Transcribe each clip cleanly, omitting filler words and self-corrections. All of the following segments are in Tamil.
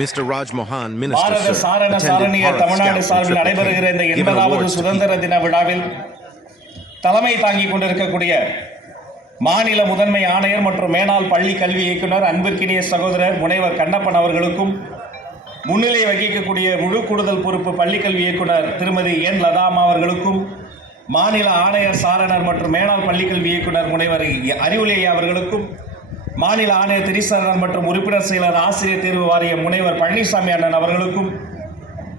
Mr. Raj Mohan, Minister, பாரத sir, சாரண attended சாரணிய Bharat தமிழ்நாடு Scout சார்பில் and நடைபெறுகிற இந்த Triple K, given 80வது awards to சுதந்திர people. தின விழாவில் தலைமை தாங்கிக் கொண்டிருக்கக்கூடிய மாநில முதன்மை ஆணையர் மற்றும் மேனாள் பள்ளி கல்வி இயக்குனர் அன்பிற்கினிய சகோதரர் முனைவர் கண்ணப்பன் அவர்களுக்கும், முன்னிலை வகிக்கக்கூடிய முழு கூடுதல் பொறுப்பு பள்ளிக்கல்வி இயக்குனர் திருமதி என் லதாமா அவர்களுக்கும், மாநில ஆணையர் சாரணர் மற்றும் மேனாள் பள்ளிக்கல்வி இயக்குனர் முனைவர் அறிவுலேயா அவர்களுக்கும், மாநில ஆணையர் திரிசரணர் மற்றும் உறுப்பினர் செயலர் ஆசிரியர் தேர்வு வாரிய முனைவர் பழனிசாமி அண்ணன் அவர்களுக்கும்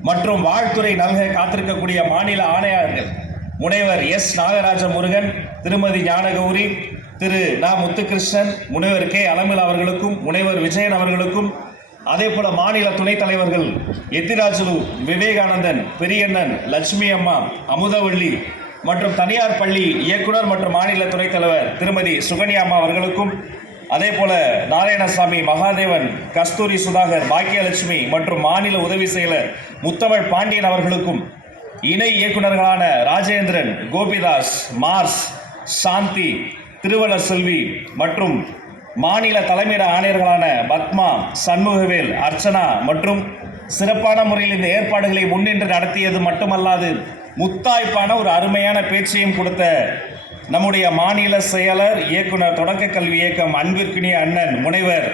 மற்றும் வாழ்த்துறை நல்க காத்திருக்கக்கூடிய மாநில ஆணையர்கள் முனைவர் எஸ் நாகராஜ முருகன், திருமதி ஞானகௌரி, திரு நா முத்துகிருஷ்ணன், முனைவர் கே அலமில் அவர்களுக்கும், முனைவர் விஜயன் அவர்களுக்கும், அதே போல மாநில துணைத் தலைவர்கள் எத்திராஜுலு, விவேகானந்தன், பெரியண்ணன், லட்சுமி அம்மா, அமுதவள்ளி மற்றும் தனியார் பள்ளி இயக்குனர் மற்றும் மாநில துணைத் தலைவர் திருமதி சுகன்யா அம்மா அவர்களுக்கும், அதே போல நாராயணசாமி, மகாதேவன், கஸ்தூரி சுதாகர், பாக்கியலட்சுமி மற்றும் மாநில உதவி செயலர் முத்தமிழ் பாண்டியன் அவர்களுக்கும், இணை இயக்குநர்களான ராஜேந்திரன், கோபிதாஸ், மார்ஸ், சாந்தி, திருவள்ளர் செல்வி மற்றும் மாநில தலைமையிட ஆணையர்களான பத்மா, சண்முகவேல், அர்ச்சனா மற்றும் சிறப்பான முறையில் இந்த ஏற்பாடுகளை முன்னின்று நடத்தியது மட்டுமல்லாது முத்தாய்ப்பான ஒரு அருமையான பேச்சையும் கொடுத்த நம்முடைய மாநில செயலர் இயக்குனர் தொடக்க கல்வி இயக்கம் அன்பிற்கினிய அண்ணன் முனைவர்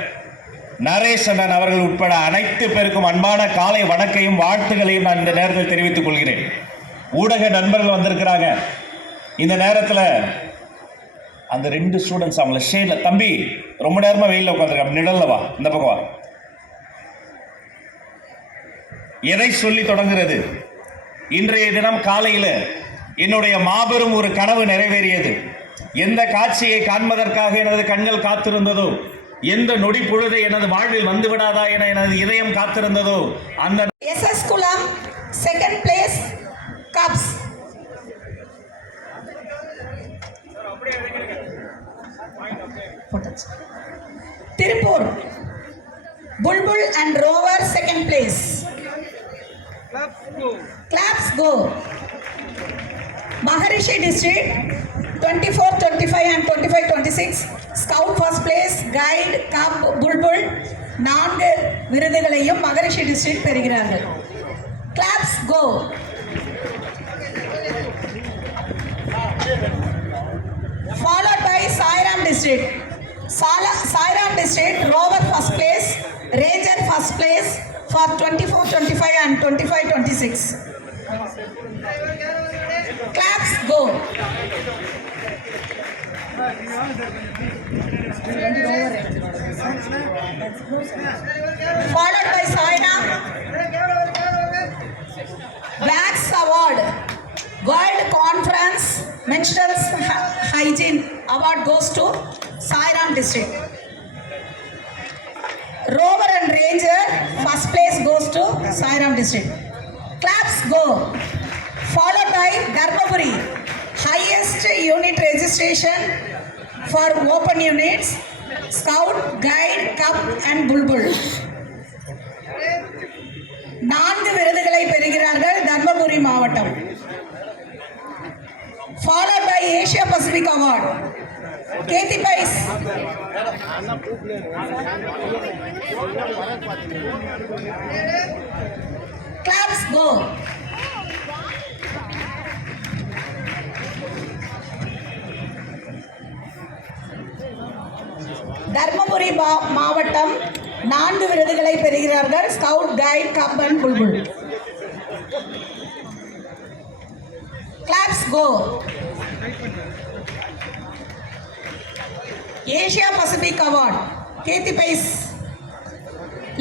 நரேஷ் அண்ணன் அவர்கள் உட்பட அனைத்து பேருக்கும் அன்பான காலை வணக்கையும் வாழ்த்துக்களையும் நான் இந்த நேரத்தில் தெரிவித்துக் கொள்கிறேன். ஊடக நண்பர்கள் வந்திருக்கிறாங்க. இந்த நேரத்தில் அந்த 2 ஸ்டூடெண்ட்ஸ் அவங்கள ஷேடில், தம்பி ரொம்ப நேரமாக வெயிலில் உட்காந்துருக்காங்க, நிழல்ல வா, இந்த பக்கம் வா. எதை சொல்லி தொடங்குகிறது? இன்றைய தினம் காலையில் என்னுடைய மாபெரும் ஒரு கனவு நிறைவேறியது. எந்த காட்சியை காண்பதற்காக எனது கண்கள் காத்திருந்ததோ, எந்த நொடி பொழுது எனது வாழ்வில் வந்து விடாதா என எனது இதயம் காத்திருந்ததோ, அந்த SS Kulam second place Cubs. Tirupur Bulbul and Rover second place. Claps go. Maharishi district 24, 25 and 25, 26 Scout first place, Guide, Cub, Bulbul 4 விருதுகளையும் மகரிஷி டிஸ்ட்ரிக்ட் பெறுகிறார்கள். Claps go. Followed by Sairam district. Sairam district Rover first place, Ranger first place for 24, 25 and 25, 26. Claps go. Followed by Sairam. Wax Award, World Conference Menstrual Hygiene Award goes to Sairam district. Rover and Ranger first place goes to Sairam district. Claps go. Followed by Dharmapuri, highest unit registration for open units, Scout, Guide, Cub and Bulbul. 4 விருதுகளை பெறுகிறார்கள் தர்மபுரி மாவட்டம். Followed by Asia Pacific Award, Kethi Pais. Claps go. Dharmapuri மாவட்டம் 4 விருதுகளை பெறுகிறார்கள் ஸ்கவுட், கைட், கப் அண்ட் புல்புல். Claps go. Asia Pacific award, கேத்தி பைஸ்,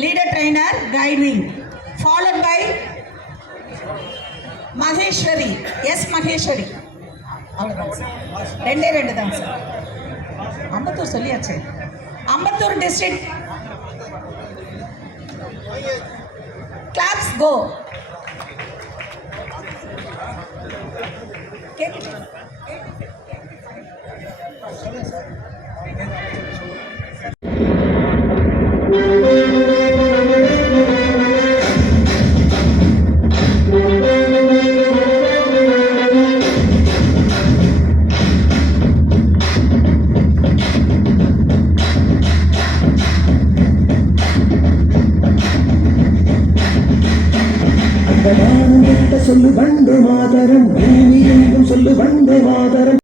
leader trainer, guide wing. Followed by Maheswari, S Maheswari. அவ்வளோதான் சார், 2 தான் சார். அம்பத்தூர் சொல்லியாச்சு. அம்பத்தூர் டிஸ்ட்ரிக்ட். Claps go. வானம் எட்ட சொல்லு வந்தே மாதரம், பூமி எங்கும் சொல்லு வந்தே மாதரம்.